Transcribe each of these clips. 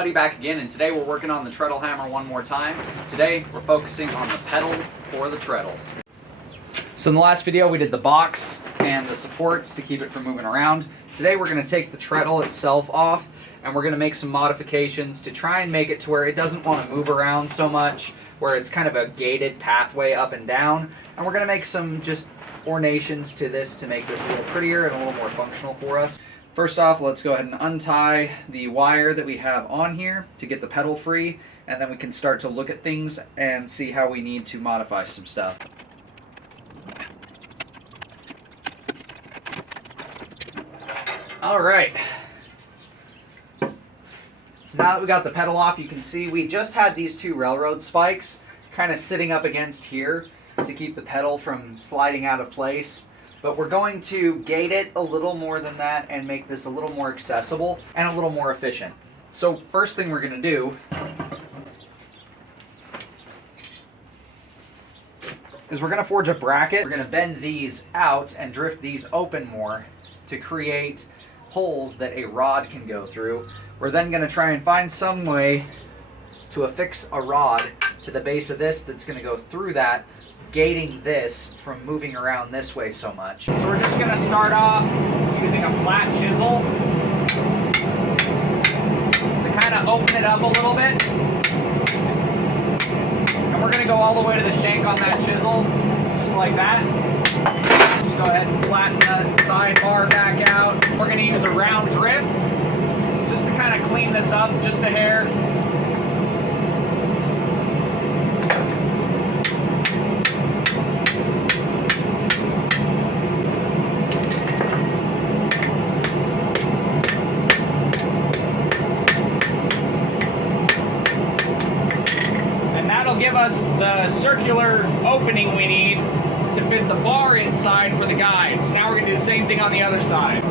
everybody, back again, and today we're working on the treadle hammer one more time. Today we're focusing on the pedal or the treadle. So in the last video we did the box and the supports to keep it from moving around. Today we're going to take the treadle itself off and we're going to make some modifications to try and make it to where it doesn't want to move around so much, where it's kind of a gated pathway up and down. And we're going to make some just ornations to this to make this a little prettier and a little more functional for us. First off, let's go ahead and untie the wire that we have on here to get the pedal free, and then we can start to look at things and see how we need to modify some stuff. All right. So now that we got the pedal off, you can see we just had these two railroad spikes kind of sitting up against here to keep the pedal from sliding out of place. But we're going to gate it a little more than that and make this a little more accessible and a little more efficient. So first thing we're going to do is we're going to forge a bracket. We're going to bend these out and drift these open more to create holes that a rod can go through. We're then going to try and find some way to affix a rod to the base of this that's going to go through that, gating this from moving around this way so much. So we're just going to start off using a flat chisel to kind of open it up a little bit. And we're going to go all the way to the shank on that chisel, just like that. Just go ahead and flatten the sidebar back out. We're going to use a round drift just to kind of clean this up just a hair. Give us the circular opening we need to fit the bar inside for the guide. So now we're going to do the same thing on the other side.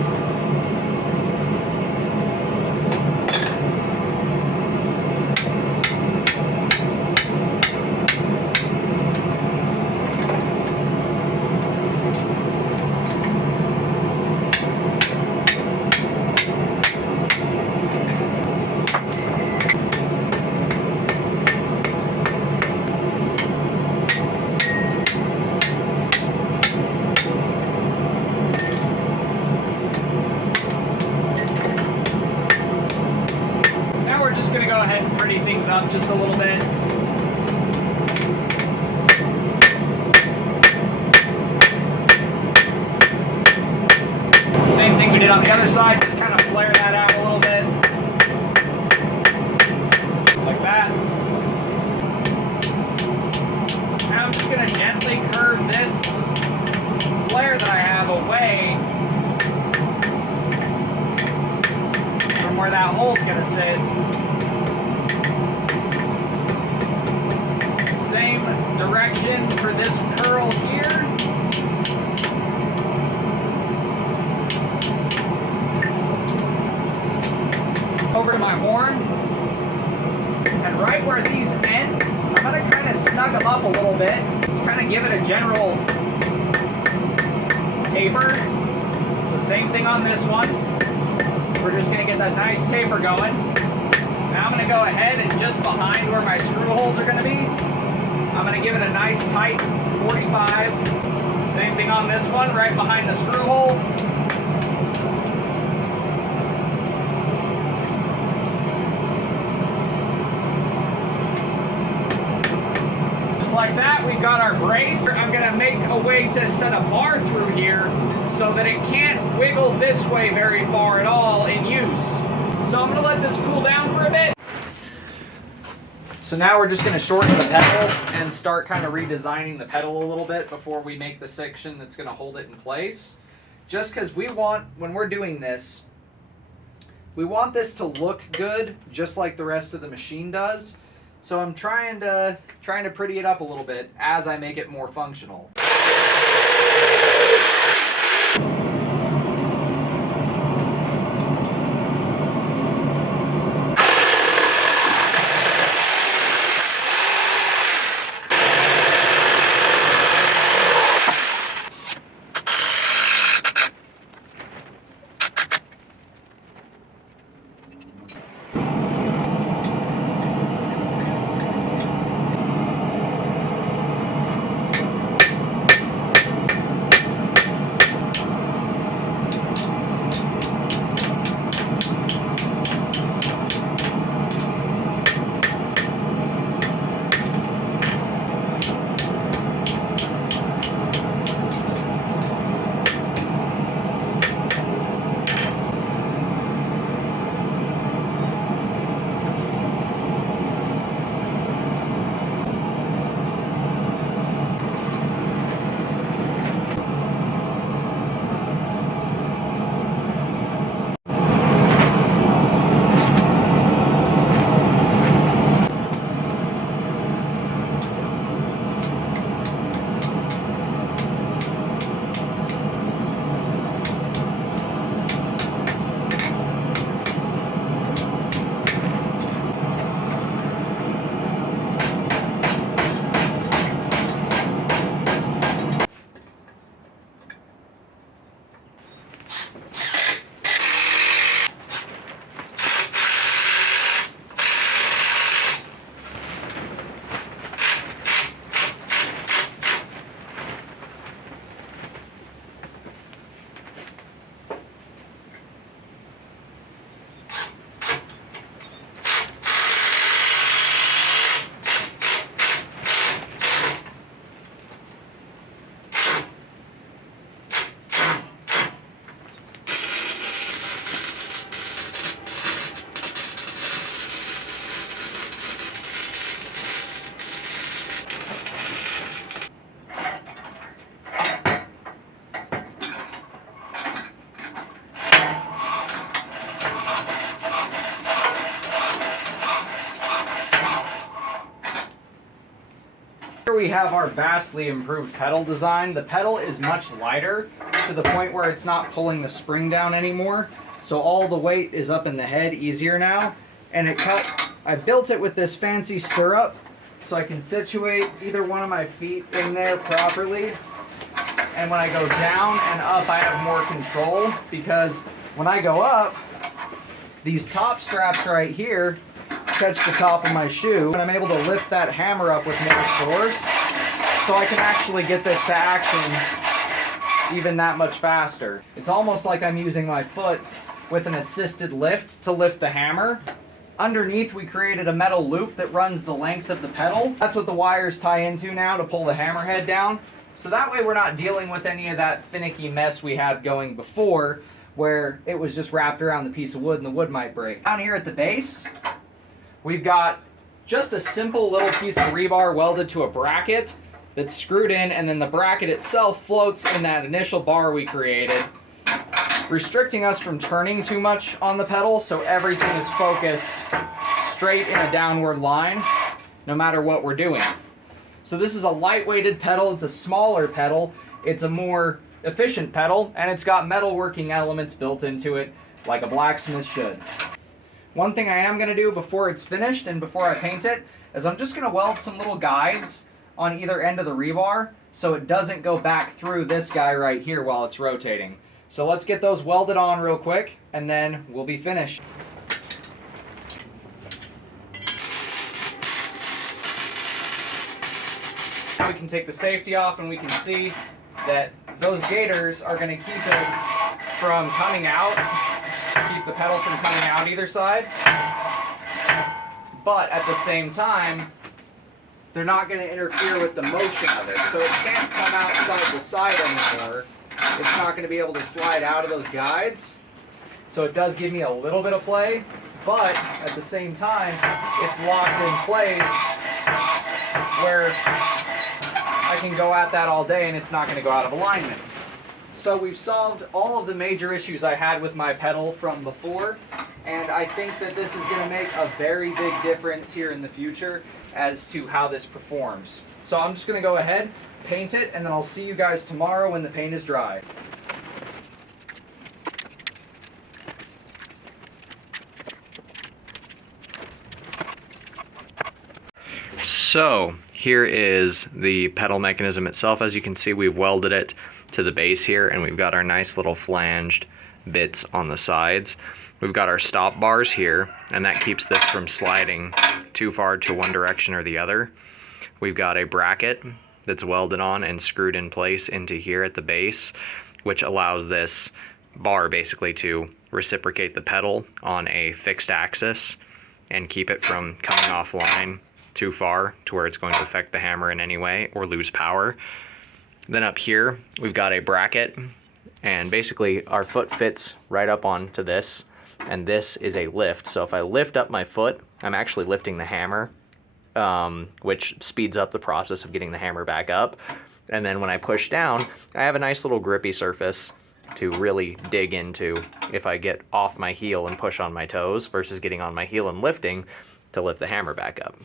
Going to go ahead and pretty things up just a little bit. Same thing we did on the other side, just kind of flare that out a little bit. Like that. Now I'm just going to gently curve this flare that I have away from where that hole's going to sit. Same direction for this curl here. Over to my horn. And right where these end, I'm going to kind of snug them up a little bit. Just kind of give it a general taper. So same thing on this one. We're just going to get that nice taper going. Now I'm going to go ahead and just behind where my screw holes are going to be, I'm going to give it a nice tight 45. Same thing on this one, right behind the screw hole. Just like that, we've got our brace. I'm going to make a way to set a bar through here so that it can't wiggle this way very far at all in use. So I'm going to let this cool down for a bit. So now we're just going to shorten the pedal and start kind of redesigning the pedal a little bit before we make the section that's going to hold it in place. Just because we want, when we're doing this, we want this to look good just like the rest of the machine does. So I'm trying to pretty it up a little bit as I make it more functional. have our vastly improved pedal design. The pedal is much lighter to the point where it's not pulling the spring down anymore. So all the weight is up in the head easier now. And I built it with this fancy stirrup so I can situate either one of my feet in there properly. And when I go down and up, I have more control, because when I go up, these top straps right here touch the top of my shoe, and I'm able to lift that hammer up with more force, so I can actually get this to action even that much faster. It's almost like I'm using my foot with an assisted lift to lift the hammer. Underneath, we created a metal loop that runs the length of the pedal. That's what the wires tie into now to pull the hammer head down. So that way we're not dealing with any of that finicky mess we had going before, where it was just wrapped around the piece of wood and the wood might break. Down here at the base, we've got just a simple little piece of rebar welded to a bracket that's screwed in, and then the bracket itself floats in that initial bar we created, restricting us from turning too much on the pedal, so everything is focused straight in a downward line, no matter what we're doing. So this is a light-weighted pedal, it's a smaller pedal, it's a more efficient pedal, and it's got metalworking elements built into it, like a blacksmith should. One thing I am going to do before it's finished and before I paint it is I'm just going to weld some little guides on either end of the rebar so it doesn't go back through this guy right here while it's rotating. So let's get those welded on real quick and then we'll be finished. Now we can take the safety off and we can see that those gaiters are going to keep it from coming out, keep the pedal from coming out either side, but at the same time they're not going to interfere with the motion of it, so it can't come out side to side anymore. It's not going to be able to slide out of those guides, so it does give me a little bit of play, but at the same time it's locked in place where I can go at that all day and it's not going to go out of alignment. So we've solved all of the major issues I had with my pedal from before, and I think that this is going to make a very big difference here in the future as to how this performs. So I'm just going to go ahead, paint it, and then I'll see you guys tomorrow when the paint is dry. So here is the pedal mechanism itself. As you can see, we've welded it to the base here, and we've got our nice little flanged bits on the sides. We've got our stop bars here, and that keeps this from sliding too far to one direction or the other. We've got a bracket that's welded on and screwed in place into here at the base, which allows this bar basically to reciprocate the pedal on a fixed axis and keep it from coming offline too far to where it's going to affect the hammer in any way or lose power. Then up here we've got a bracket, and basically our foot fits right up onto this, and this is a lift. So if I lift up my foot, I'm actually lifting the hammer, which speeds up the process of getting the hammer back up. And then when I push down, I have a nice little grippy surface to really dig into if I get off my heel and push on my toes versus getting on my heel and lifting to lift the hammer back up.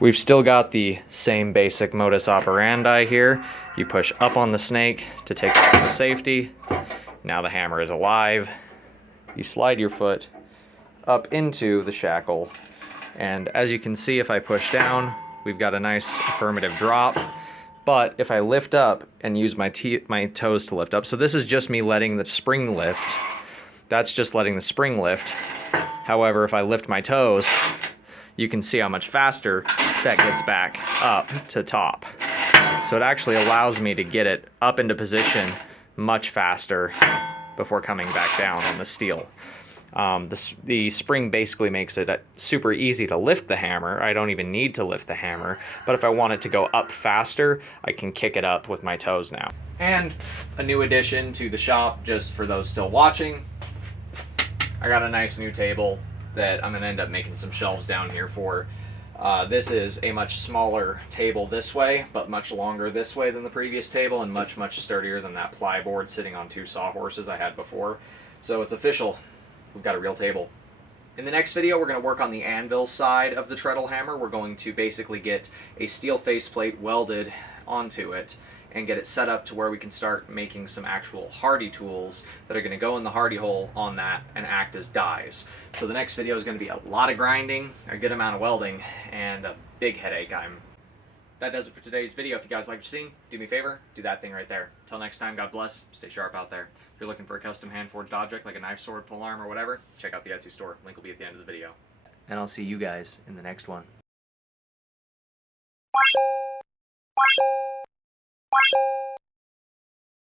We've still got the same basic modus operandi here. You push up on the snake to take off the safety. Now the hammer is alive. You slide your foot up into the shackle, and as you can see, if I push down, we've got a nice affirmative drop. But if I lift up and use my toes to lift up, so this is just me letting the spring lift. That's just letting the spring lift. However, if I lift my toes, you can see how much faster that gets back up to top. So it actually allows me to get it up into position much faster before coming back down on the steel. The spring basically makes it super easy to lift the hammer. I don't even need to lift the hammer, but if I want it to go up faster, I can kick it up with my toes now. And a new addition to the shop, just for those still watching, I got a nice new table that I'm gonna end up making some shelves down here for. This is a much smaller table this way, but much longer this way than the previous table, and much, much sturdier than that plyboard sitting on two sawhorses I had before. So it's official. We've got a real table. In the next video, we're going to work on the anvil side of the treadle hammer. We're going to basically get a steel faceplate welded onto it and get it set up to where we can start making some actual hardy tools that are going to go in the hardy hole on that and act as dies. So the next video is going to be a lot of grinding, a good amount of welding, and a big headache. That does it for today's video. If you guys like what you're seeing, do me a favor, do that thing right there. Until next time, God bless, stay sharp out there. If you're looking for a custom hand-forged object like a knife, sword, polearm, or whatever, check out the Etsy store. Link will be at the end of the video. And I'll see you guys in the next one.